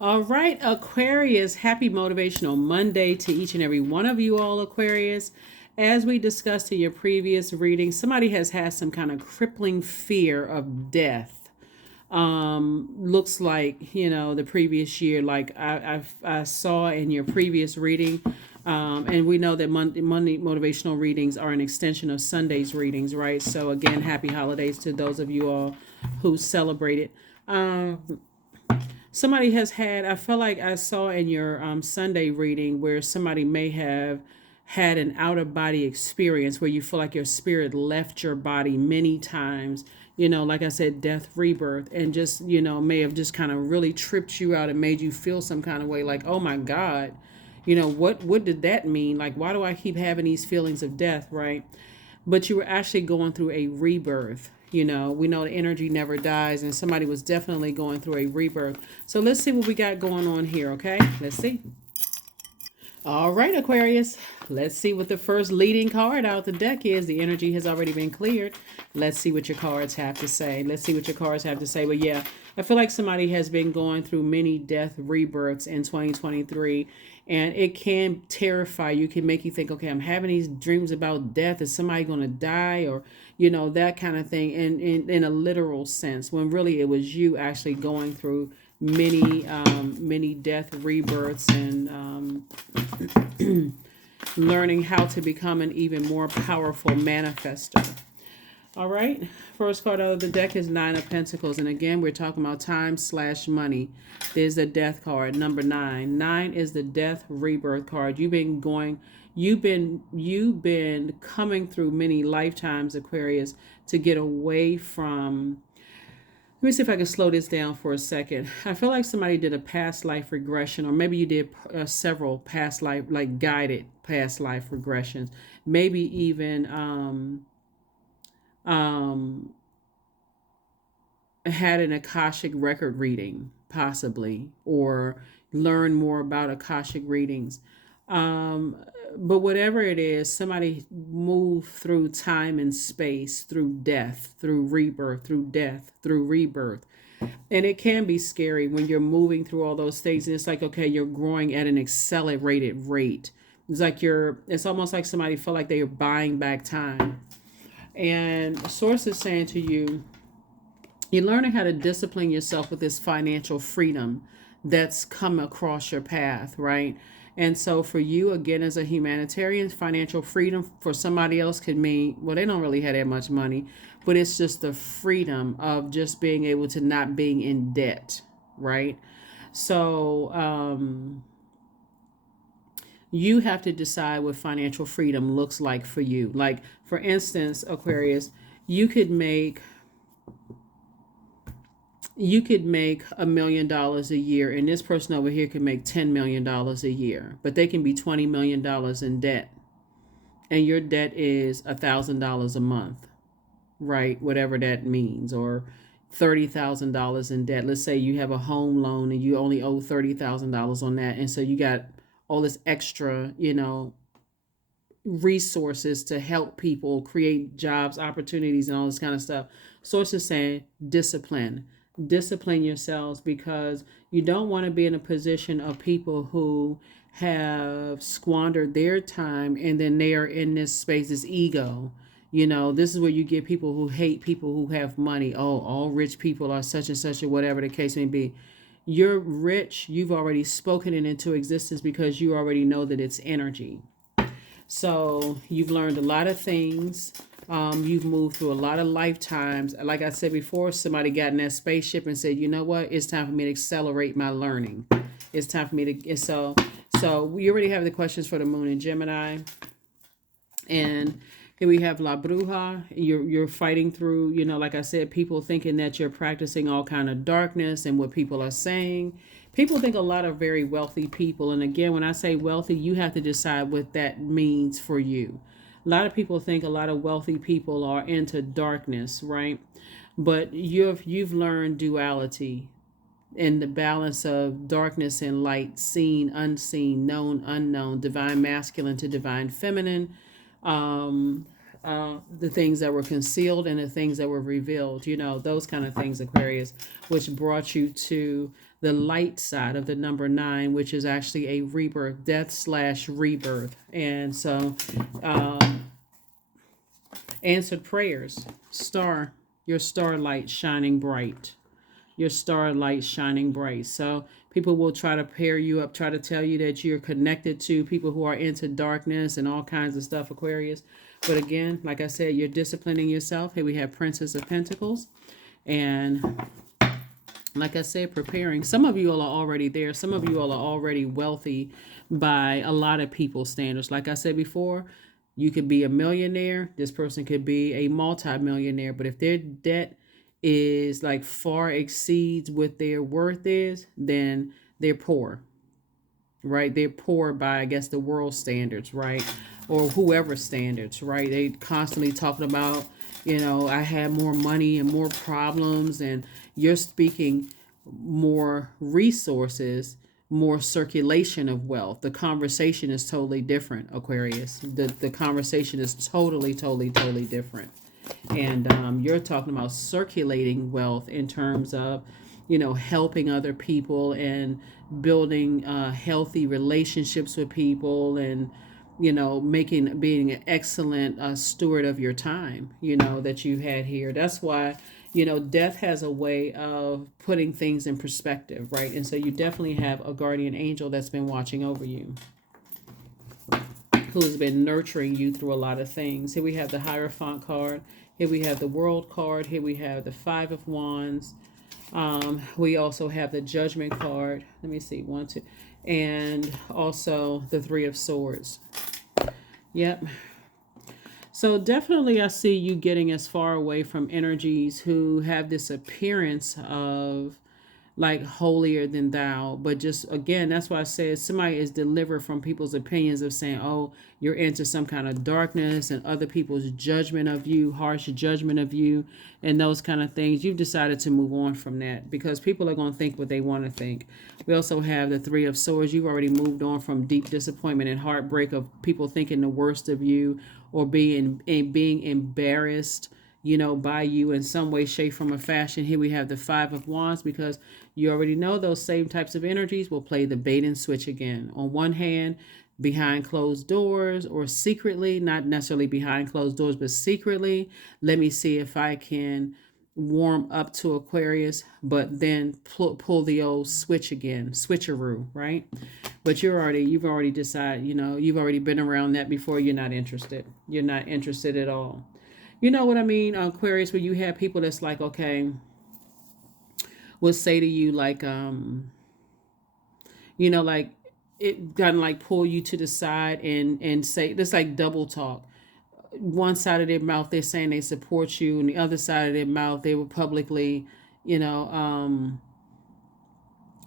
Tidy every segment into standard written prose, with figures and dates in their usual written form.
All right, Aquarius, happy Motivational Monday to each and every one of you all, Aquarius. As we discussed in your previous reading, somebody has had some kind of crippling fear of death. Looks like, the previous year, like I saw in your previous reading. And we know that Monday motivational readings are an extension of Sunday's readings, right? So, again, happy holidays to those of you all who celebrate it. Somebody has had, I feel like I saw in your Sunday reading where somebody may have had an out of body experience where you feel like your spirit left your body many times, like I said, death, rebirth, and just, may have just kind of really tripped you out and made you feel some kind of way like, oh my God, what did that mean? Like, why do I keep having these feelings of death, right? But you were actually going through a rebirth. We know the energy never dies, and somebody was definitely going through a rebirth. So let's see what we got going on here, okay? Let's see. All right, Aquarius. Let's see what the first leading card out the deck is. The energy has already been cleared. Let's see what your cards have to say. Let's see what your cards have to say. But yeah, I feel like somebody has been going through many death rebirths in 2023, and it can terrify you, can make you think, okay, I'm having these dreams about death. Is somebody going to die? Or, that kind of thing in a literal sense, when really it was you actually going through many death rebirths and learning how to become an even more powerful manifester. All right. First card out of the deck is Nine of Pentacles. And again, we're talking about time/money. There's the death card, number 9. 9 is the death rebirth card. You've been coming through many lifetimes, Aquarius, to get away from. Let me see if I can slow this down for a second. I feel like somebody did a past life regression, or maybe you did several past life, like guided past life regressions. Maybe even had an Akashic record reading, possibly, or learn more about Akashic readings. Um, but whatever it is, somebody moved through time and space, through death, through rebirth, through death, through rebirth. And it can be scary when you're moving through all those things. And it's like, okay, you're growing at an accelerated rate. It's almost like somebody felt like they were buying back time. And source is saying to you, you're learning how to discipline yourself with this financial freedom that's come across your path, right? And so for you, again, as a humanitarian, financial freedom for somebody else could mean, well, they don't really have that much money, but it's just the freedom of just being able to not being in debt, right? So you have to decide what financial freedom looks like for you. Like, for instance, Aquarius, you could make $1 million a year, and this person over here can make $10 million a year, but they can be $20 million in debt, and your debt is $1,000 a month, right? Whatever that means, or $30,000 in debt. Let's say you have a home loan and you only owe $30,000 on that, and so you got all this extra, resources to help people create jobs, opportunities, and all this kind of stuff. Sources saying discipline yourselves, because you don't want to be in a position of people who have squandered their time and then they are in this space, this ego. This is where you get people who hate people who have money. Oh, all rich people are such and such, or whatever the case may be. You're rich, you've already spoken it into existence because you already know that it's energy. So you've learned a lot of things. You've moved through a lot of lifetimes. Like I said before, somebody got in that spaceship and said, you know what? It's time for me to accelerate my learning. It's time for me to. So we already have the questions for the moon in Gemini. And here we have La Bruja. You're fighting through, like I said, people thinking that you're practicing all kind of darkness and what people are saying. People think a lot of very wealthy people. And again, when I say wealthy, you have to decide what that means for you. A lot of people think a lot of wealthy people are into darkness, right? But you've learned duality and the balance of darkness and light, seen, unseen, known, unknown, divine masculine to divine feminine, the things that were concealed and the things that were revealed, those kind of things, Aquarius, which brought you to the light side of the number 9, which is actually a rebirth, death slash rebirth. And so, answered prayers, your starlight shining bright. Your starlight shining bright. So people will try to pair you up, try to tell you that you're connected to people who are into darkness and all kinds of stuff, Aquarius. But again, like I said, you're disciplining yourself. Here we have Princess of Pentacles. And like I said, preparing. Some of you all are already there. Some of you all are already wealthy by a lot of people's standards. Like I said before, you could be a millionaire. This person could be a multi-millionaire. But if their debt is like far exceeds what their worth is, then they're poor, right? They're poor by, I guess, the world standards, right? Or whoever standards, right? They constantly talking about, I had more money and more problems, and you're speaking more resources, more circulation of wealth. The conversation is totally different, Aquarius. The conversation is totally different. And you're talking about circulating wealth in terms of, helping other people and building healthy relationships with people, and, being an excellent steward of your time, that you had here. That's why, death has a way of putting things in perspective, right? And so you definitely have a guardian angel that's been watching over you, who's been nurturing you through a lot of things. Here we have the Hierophant card. Here we have the World card. Here we have the Five of Wands. We also have the Judgment card. Let me see, 1, 2. And also the Three of Swords. Yep. So definitely I see you getting as far away from energies who have this appearance of like holier than thou, but just again, that's why I said somebody is delivered from people's opinions of saying, oh, you're into some kind of darkness, and other people's judgment of you, harsh judgment of you, and those kind of things. You've decided to move on from that because people are going to think what they want to think. We also have the Three of Swords. You've already moved on from deep disappointment and heartbreak of people thinking the worst of you, or being embarrassed, by you in some way, shape, form, or fashion. Here we have the Five of Wands, because you already know those same types of energies will play the bait and switch again. On one hand, behind closed doors, or secretly, not necessarily behind closed doors, but secretly, let me see if I can warm up to Aquarius, but then pull the old switch again, switcheroo, right? But you've already decided, you've already been around that before. You're not interested. You're not interested at all. You know what I mean, Aquarius, where you have people that's like, okay, will say to you like, like it kind of like pull you to the side and say, this like double talk. One side of their mouth, they're saying they support you, and the other side of their mouth, they will publicly, don't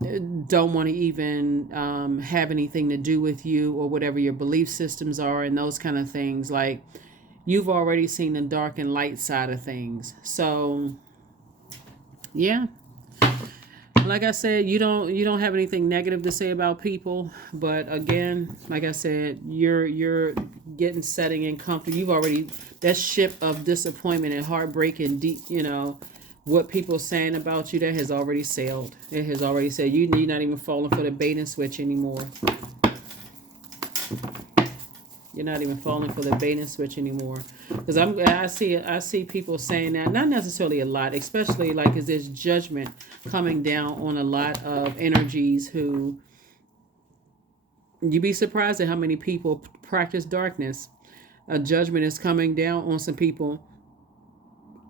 want to even have anything to do with you, or whatever your belief systems are, and those kind of things. Like, you've already seen the dark and light side of things. So yeah, like I said, you don't have anything negative to say about people, but again, like I said, you're getting setting and comfort. You've already, that ship of disappointment and heartbreak and deep, what people are saying about you, that has already sailed. It has already said you're not even falling for the bait and switch anymore. You're not even falling for the bait and switch anymore. Because I see people saying that, not necessarily a lot, especially like as there's judgment coming down on a lot of energies who, you'd be surprised at how many people practice darkness. A judgment is coming down on some people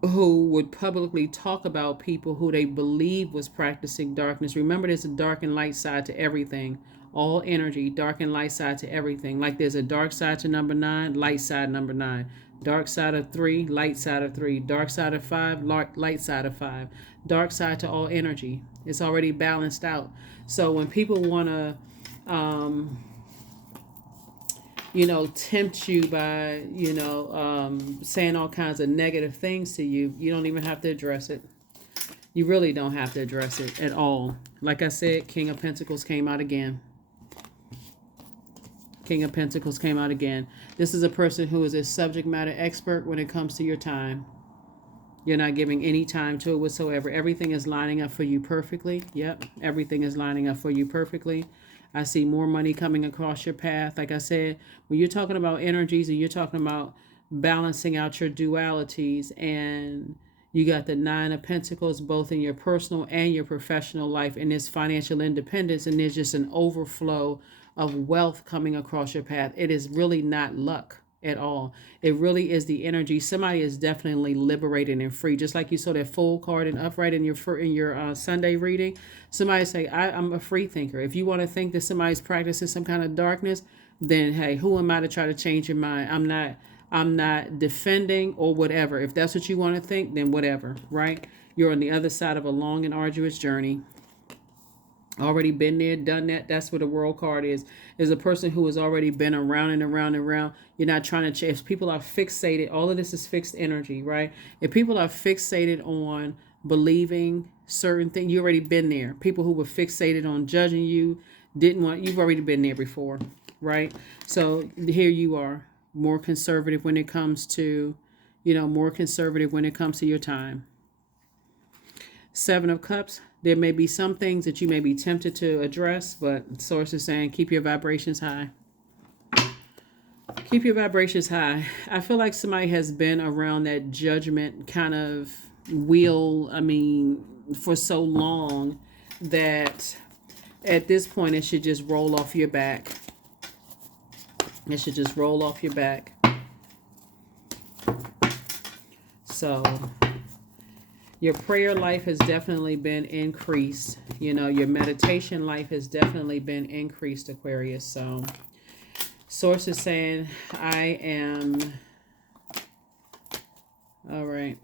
who would publicly talk about people who they believe was practicing darkness. Remember, there's a dark and light side to everything. All energy, dark and light side to everything. Like there's a dark side to number 9, light side number 9. Dark side of 3, light side of 3. Dark side of 5, light side of 5. Dark side to all energy. It's already balanced out. So when people want to, tempt you by, saying all kinds of negative things to you, you don't even have to address it. You really don't have to address it at all. Like I said, King of Pentacles came out again. King of Pentacles came out again. This is a person who is a subject matter expert when it comes to your time. You're not giving any time to it whatsoever. Everything is lining up for you perfectly. Yep, everything is lining up for you perfectly. I see more money coming across your path. Like I said, when you're talking about energies and you're talking about balancing out your dualities, and you got the Nine of Pentacles both in your personal and your professional life, and this financial independence, and there's just an overflow of wealth coming across your path. It is really not luck at all. It really is the energy. Somebody is definitely liberated and free. Just like you saw that full card and upright in your Sunday reading. Somebody say, I'm a free thinker. If you want to think that somebody's practicing some kind of darkness, then hey, who am I to try to change your mind? I'm not defending or whatever. If that's what you want to think, then whatever, right? You're on the other side of a long and arduous journey. Already been there, done that. That's what a world card is a person who has already been around and around and around. You're not trying to change. If people are fixated, all of this is fixed energy, right? If people are fixated on believing certain things, you already been there. People who were fixated on judging you, you've already been there before, right? So here you are, more conservative when it comes to, more conservative when it comes to your time. Seven of Cups. There may be some things that you may be tempted to address, but Source is saying keep your vibrations high. Keep your vibrations high. I feel like somebody has been around that judgment kind of wheel, for so long that at this point it should just roll off your back. It should just roll off your back. So your prayer life has definitely been increased. Your meditation life has definitely been increased, Aquarius. So Source is saying, I am... All right.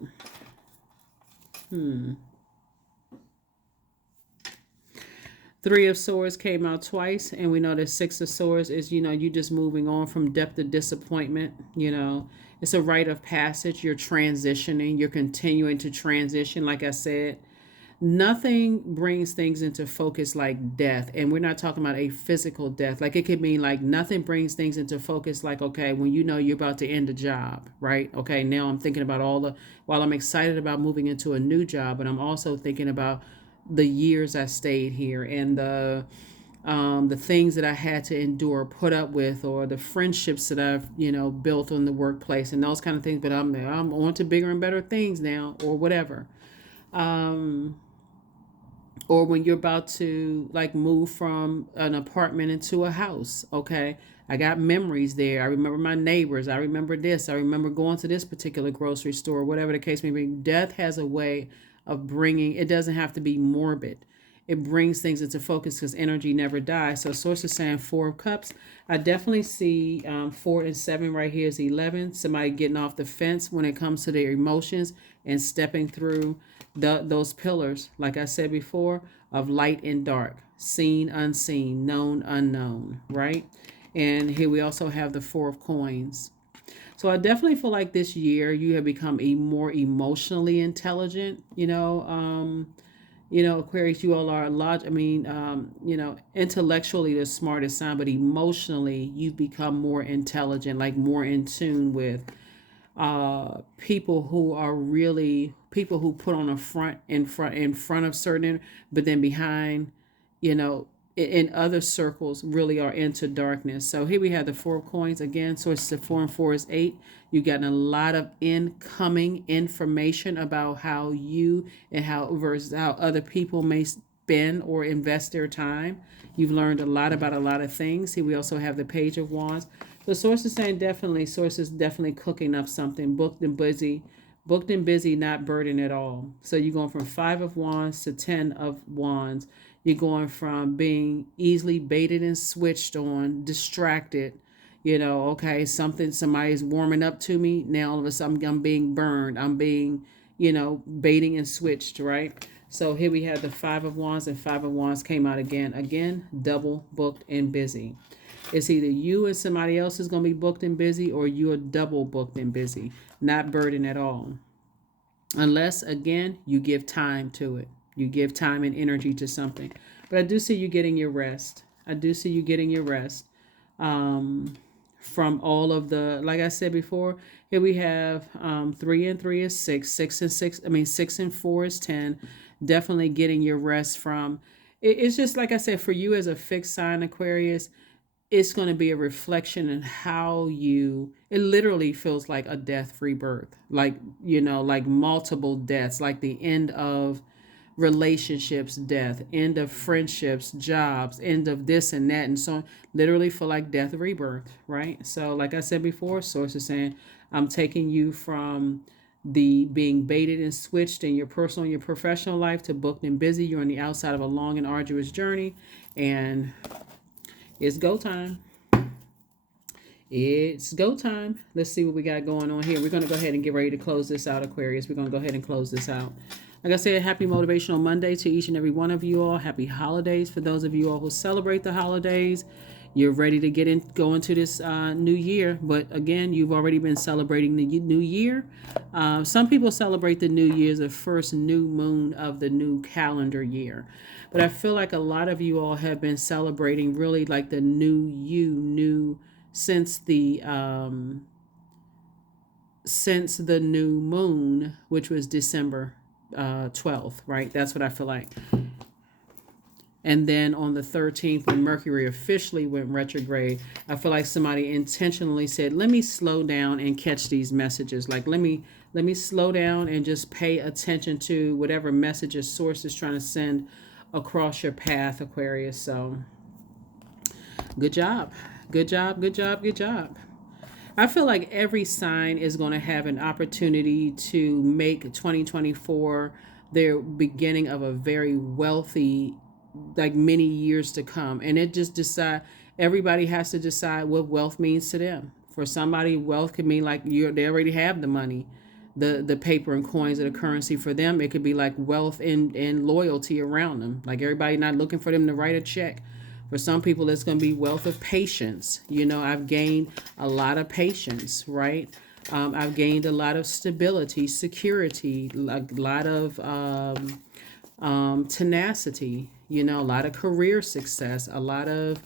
Three of Swords came out twice, and we know that Six of Swords is, you just moving on from depth of disappointment. It's a rite of passage. You're transitioning. You're continuing to transition. Like I said, nothing brings things into focus like death. And we're not talking about a physical death. Like it could mean like nothing brings things into focus like, okay, when you're about to end a job, right? Okay, now I'm thinking about while I'm excited about moving into a new job, but I'm also thinking about the years I stayed here and the things that I had to endure, put up with, or the friendships that I've, built on the workplace and those kind of things. But I'm on to bigger and better things now, or whatever. Or when you're about to like move from an apartment into a house, okay? I got memories there. I remember my neighbors. I remember this. I remember going to this particular grocery store, whatever the case may be. Death has a way of bringing, it doesn't have to be morbid. It brings things into focus because energy never dies. So Source is saying Four of Cups. I definitely see 4 and 7 right here is 11. Somebody getting off the fence when it comes to their emotions and stepping through those pillars, like I said before, of light and dark, seen, unseen, known, unknown, right? And here we also have the Four of Coins. So I definitely feel like this year you have become more emotionally intelligent, Aquarius, you all are a lot. Intellectually the smartest sign, but emotionally you've become more intelligent, like more in tune with people who put on a front in front of certain, but then behind, in other circles really are into darkness. So here we have the Four of Coins again. So it's the 4 and 4 is 8. You got a lot of incoming information about how you and how other people may spend or invest their time. You've learned a lot about a lot of things. Here we also have the Page of Wands. The Source is saying Source is definitely cooking up something, booked and busy, not burdened at all. So you're going from 5 of Wands to 10 of Wands. You're going from being easily baited and switched on, distracted, okay, somebody's warming up to me. Now all of a sudden I'm being burned. I'm being, baiting and switched, right? So here we have the 5 of Wands, and 5 of Wands came out again, double booked and busy. It's either you and somebody else is going to be booked and busy, or you're double booked and busy, not burdened at all. Unless, again, you give time to it. You give time and energy to something. But I do see you getting your rest. From all of the, like I said before, Here we have 3 and 3 is 6, 6 and 6. I mean 6 and 4 is 10. Definitely getting your rest from. It's just like I said, for you as a fixed sign Aquarius, it's going to be a reflection in how you. It literally feels like a death rebirth, like like multiple deaths, like the end of relationships, death, end of friendships, jobs, end of this and that, and so on. Literally feel like death rebirth, right? So like I said before, source is saying I'm taking you from the being baited and switched in your personal and your professional life to booked and busy. You're on the outside of a long and arduous journey, and it's go time. It's go time. Let's see what we got going on here. We're going to go ahead and get ready to close this out, Aquarius. We're going to go ahead and close this out. Like I said, happy Motivational Monday to each and every one of you all. Happy holidays for those of you all who celebrate the holidays. You're ready to go into this new year. But again, you've already been celebrating the new year. Some people celebrate the new year as the first new moon of the new calendar year. But I feel like a lot of you all have been celebrating really like the new since the new moon, which was December 12th, right? That's what I feel like. And then on the 13th, when Mercury officially went retrograde, I feel like somebody intentionally said, let me slow down and catch these messages. Like, let me slow down and just pay attention to whatever messages source is trying to send across your path, Aquarius. So good job. Good job, good job, good job. I feel like every sign is going to have an opportunity to make 2024 their beginning of a very wealthy, like many years to come. And it just everybody has to decide what wealth means to them. For somebody, wealth could mean like they already have the money, the paper and coins of the currency. For them, it could be like wealth and loyalty around them. Like everybody not looking for them to write a check. For some people, it's going to be wealth of patience. I've gained a lot of patience, right? I've gained a lot of stability, security, a lot of tenacity, a lot of career success, a lot of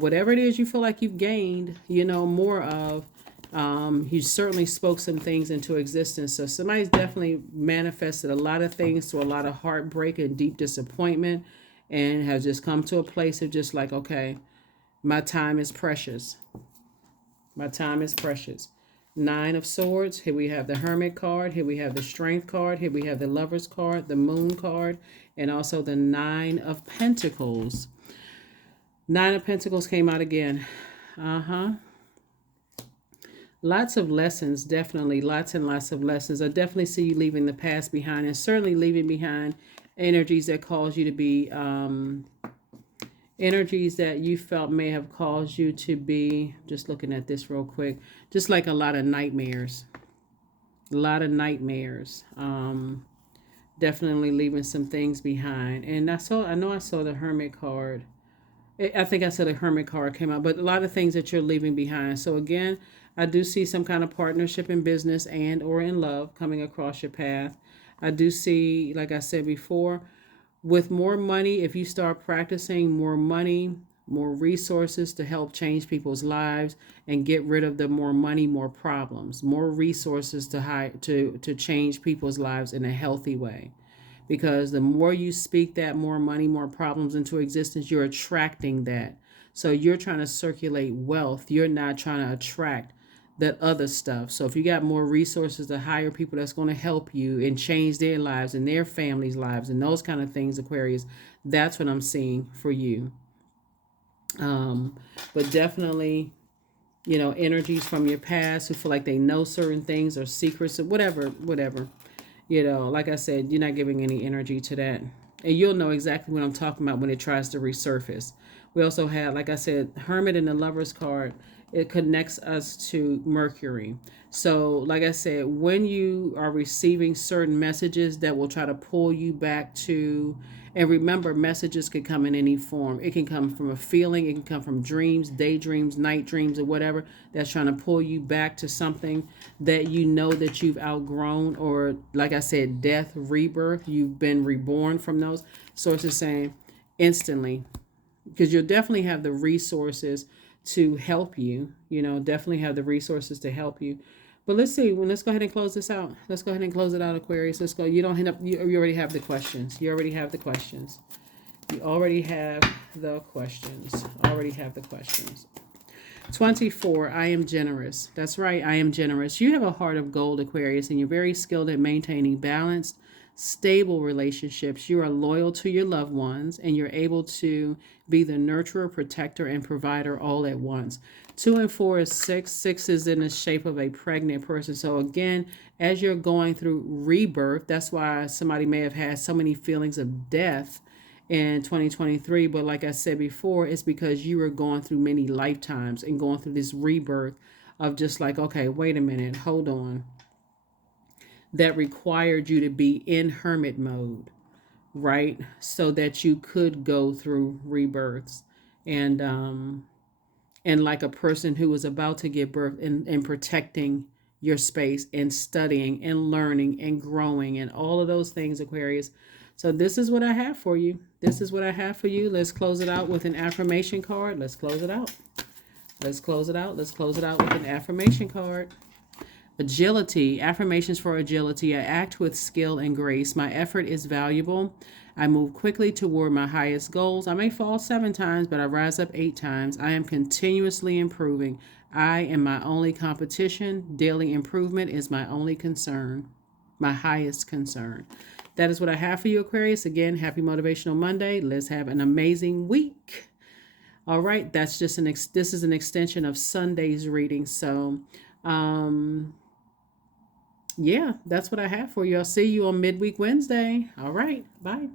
whatever it is you feel like you've gained, more of. You certainly spoke some things into existence. So somebody's definitely manifested a lot of things through a lot of heartbreak and deep disappointment, and has just come to a place of just like, okay, my time is precious. My time is precious. 9 of Swords. Here we have the Hermit card. Here we have the Strength card. Here we have the Lovers card, the Moon card, and also the 9 of Pentacles. 9 of Pentacles came out again. Lots of lessons, definitely. Lots and lots of lessons. I definitely see you leaving the past behind, and certainly leaving behind energies that cause you to be, energies that you felt may have caused you to be, just looking at this real quick, just like a lot of nightmares. A lot of nightmares. Definitely leaving some things behind. And I know I saw the Hermit card. I think I said the Hermit card came out, but a lot of things that you're leaving behind. So again, I do see some kind of partnership in business and or in love coming across your path. I do see, like I said before, with more money, if you start practicing more money, more resources to help change people's lives and get rid of the more money, more problems, more resources to change people's lives in a healthy way. Because the more you speak that more money, more problems into existence, you're attracting that. So you're trying to circulate wealth. You're not trying to attract that other stuff. So if you got more resources to hire people that's going to help you and change their lives and their families' lives and those kind of things, Aquarius, that's what I'm seeing for you. But definitely, energies from your past who feel like they know certain things or secrets or whatever. Like I said, you're not giving any energy to that. And you'll know exactly what I'm talking about when it tries to resurface. We also have, like I said, Hermit and the Lovers card. It connects us to Mercury. So, like I said, when you are receiving certain messages that will try to pull you back to, and remember, messages can come in any form. It can come from a feeling. It can come from dreams, daydreams, night dreams, or whatever that's trying to pull you back to something that you know that you've outgrown, or, like I said, death, rebirth. You've been reborn from those. Sources saying instantly, because you'll definitely have the resources to help you, definitely have the resources to help you. But let's see. Well, let's go ahead and close this out. Let's go ahead and close it out, Aquarius. Let's go. You don't end up. You already have the questions. You already have the questions. You already have the questions. Already have the questions. 24. I am generous. That's right. I am generous. You have a heart of gold, Aquarius, and you're very skilled at maintaining balanced, stable relationships. You are loyal to your loved ones, and you're able to be the nurturer, protector, and provider all at once. 2 and 4 is 6. 6 is in the shape of a pregnant person. So again, as you're going through rebirth, that's why somebody may have had so many feelings of death in 2023. But like I said before, it's because you were going through many lifetimes and going through this rebirth of just like, okay, wait a minute, hold on. That required you to be in hermit mode, right? So that you could go through rebirths. And like a person who was about to give birth, and protecting your space and studying and learning and growing and all of those things, Aquarius. So this is what I have for you. This is what I have for you. Let's close it out with an affirmation card. Let's close it out. Let's close it out. Let's close it out with an affirmation card. Agility. Affirmations for agility. I act with skill and grace. My effort is valuable. I move quickly toward my highest goals. I may fall 7 times, but I rise up 8 times. I am continuously improving. I am my only competition. Daily improvement is my only concern, my highest concern. That is what I have for you, Aquarius. Again, happy Motivational Monday. Let's have an amazing week. All right, that's just this is an extension of Sunday's reading. So, yeah, that's what I have for you. I'll see you on midweek Wednesday. All right, bye.